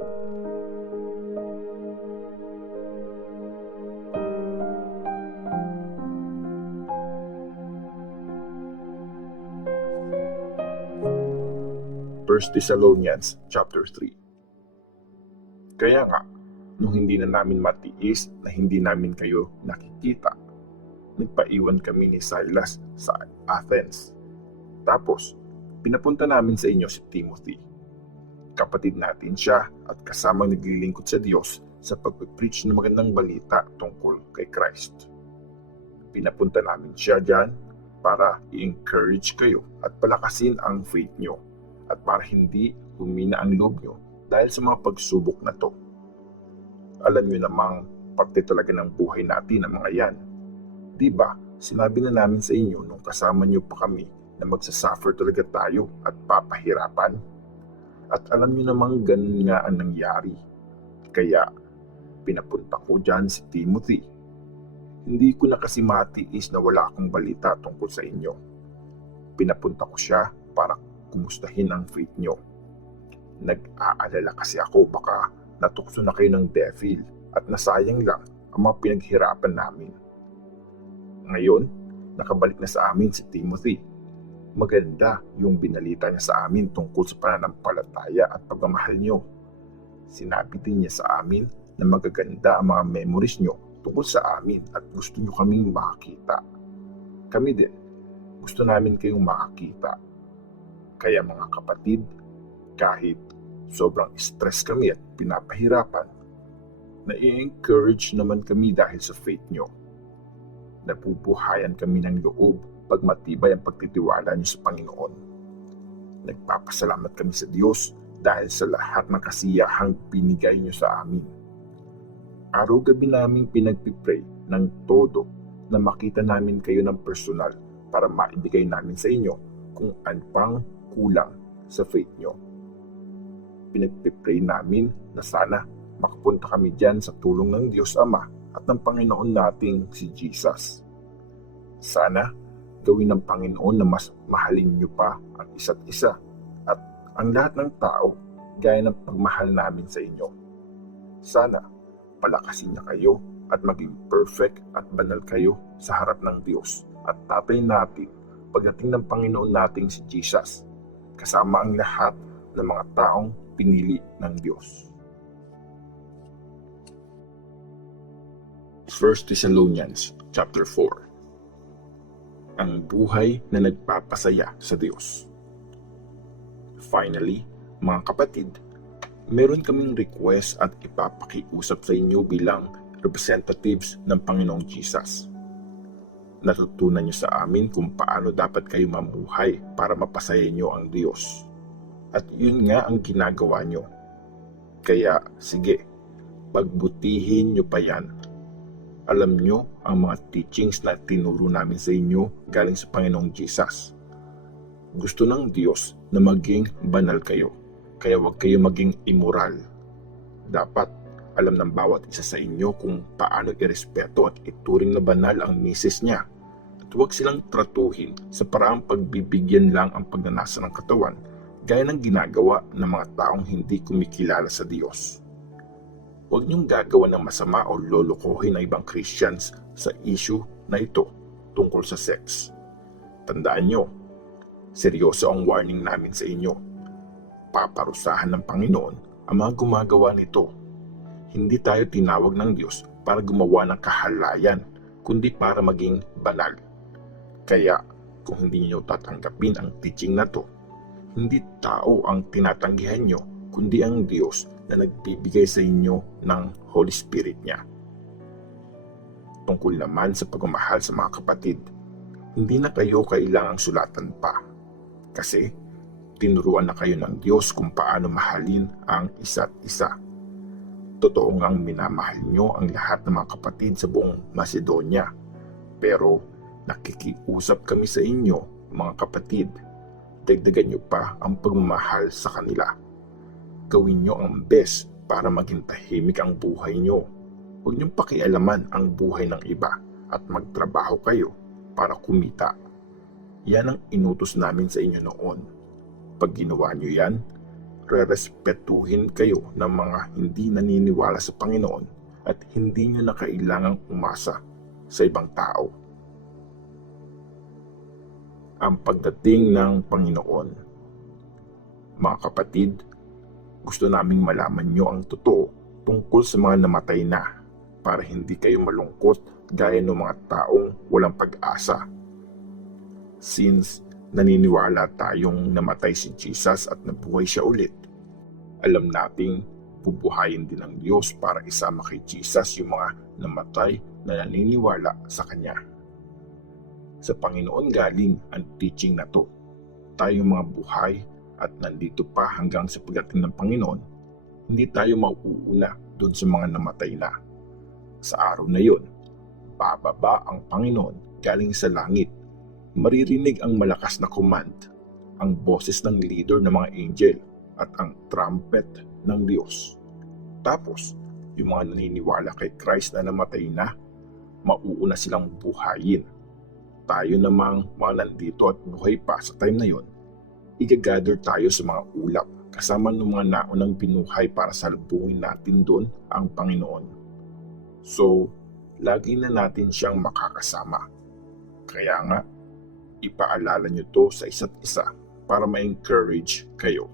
First Thessalonians chapter 3. Kaya nga, nung hindi na namin matiis na hindi namin kayo nakikita, nagpaiwan kami ni Silas sa Athens. Tapos, pinapunta namin sa inyo si Timothy. Kapatid natin siya at kasamang naglilingkod sa Diyos sa pag-preach ng magandang balita tungkol kay Christ. Pinapunta namin siya dyan para i-encourage kayo at palakasin ang faith nyo at para hindi humina ang loob nyo dahil sa mga pagsubok na to. Alam nyo namang parte talaga ng buhay natin ang mga yan. Diba, sinabi na namin sa inyo nung kasama nyo pa kami na magsasuffer talaga tayo at papahirapan. At alam nyo namang ganun nga ang nangyari. Kaya, pinapunta ko dyan si Timothy. Hindi ko na kasi matiis na wala akong balita tungkol sa inyo. Pinapunta ko siya para kumustahin ang faith nyo. Nag-aalala kasi ako baka natukso na kayo ng devil at nasayang lang ang mga pinaghirapan namin. Ngayon, nakabalik na sa amin si Timothy. Maganda yung binalita niya sa amin tungkol sa pananampalataya at pagmamahal nyo. Sinabi din niya sa amin na magaganda ang mga memories nyo tungkol sa amin at gusto nyo kaming makakita. Kami din, gusto namin kayong makakita. Kaya mga kapatid, kahit sobrang stress kami at pinapahirapan, na-encourage naman kami dahil sa faith nyo. Napupuhayan kami ng loob pag matibay ang pagtitiwala nyo sa Panginoon. Nagpapasalamat kami sa Diyos dahil sa lahat ng kasiyahang binigay nyo sa amin. Araw-gabi naming pinagpipray ng todo na makita namin kayo ng personal para maibigay namin sa inyo kung ano pang kulang sa faith nyo. Pinagpipray namin na sana makapunta kami dyan sa tulong ng Diyos Ama at ng Panginoon nating si Jesus. Sana gawin ng Panginoon na mas mahalin nyo pa ang isa't isa at ang lahat ng tao gaya ng pagmahal namin sa inyo. Sana palakasin niya kayo at maging perfect at banal kayo sa harap ng Diyos at Tatay natin pagdating ng Panginoon nating si Jesus, kasama ang lahat ng mga taong pinili ng Diyos. 1 Thessalonians chapter 4. Ang buhay na nagpapasaya sa Diyos. Finally, mga kapatid, meron kaming request at ipapakiusap sa inyo bilang representatives ng Panginoong Jesus. Natutunan niyo sa amin kung paano dapat kayo mamuhay para mapasaya niyo ang Diyos. At yun nga ang ginagawa niyo. Kaya sige, pagbutihin niyo pa yan. Alam niyo ang mga teachings na tinuro namin sa inyo galing sa Panginoong Jesus. Gusto ng Diyos na maging banal kayo, kaya huwag kayo maging immoral. Dapat alam ng bawat isa sa inyo kung paano irespeto at ituring na banal ang misis niya. At huwag silang tratuhin sa paraang pagbibigyan lang ang pagnanasa ng katawan, gaya ng ginagawa ng mga taong hindi kumikilala sa Diyos. Huwag niyong gagawa ng masama o lolokohin ng ibang Christians sa issue na ito tungkol sa sex. Tandaan niyo, seryoso ang warning namin sa inyo. Paparusahan ng Panginoon ang mga gumagawa nito. Hindi tayo tinawag ng Diyos para gumawa ng kahalayan, kundi para maging banal. Kaya, kung hindi niyo tatanggapin ang teaching na to, hindi tao ang tinatanggihan niyo, kundi ang Diyos na nagbibigay sa inyo ng Holy Spirit niya. Tungkol naman sa pagmamahal sa mga kapatid, hindi na kayo kailangang sulatan pa. Kasi, tinuruan na kayo ng Diyos kung paano mahalin ang isa't isa. Totoo ngang minamahal nyo ang lahat ng mga kapatid sa buong Macedonia. Pero nakikiusap kami sa inyo, mga kapatid, dagdagan nyo pa ang pagmamahal sa kanila. Gawin nyo ang best para maging tahimik ang buhay nyo. Huwag niyong pakialaman ang buhay ng iba at magtrabaho kayo para kumita. Yan ang inutos namin sa inyo noon. Pag ginawa nyo yan, rerespetuhin kayo ng mga hindi naniniwala sa Panginoon at hindi nyo na kailangang umasa sa ibang tao. Ang pagdating ng Panginoon. Mga kapatid, gusto naming malaman nyo ang totoo tungkol sa mga namatay na para hindi kayo malungkot gaya ng mga taong walang pag-asa. Since naniniwala tayong namatay si Jesus at nabuhay siya ulit, alam nating bubuhayin din ng Diyos para isama kay Jesus yung mga namatay na naniniwala sa Kanya. Sa Panginoon galing ang teaching na to. Tayong mga buhay at nandito pa hanggang sa pagdating ng Panginoon, hindi tayo mauuna doon sa mga namatay na. Sa araw na yon, bababa ang Panginoon galing sa langit. Maririnig ang malakas na command, ang boses ng leader ng mga angel at ang trumpet ng Diyos. Tapos, yung mga naniniwala kay Christ na namatay na, mauuna silang buhayin. Tayo namang mga nandito at buhay pa sa time na yon, igagather tayo sa mga ulap kasama ng mga naunang binuhay para salubungin natin doon ang Panginoon. So, lagi na natin siyang makakasama. Kaya nga, ipaalala nyo to sa isa't isa para ma-encourage kayo.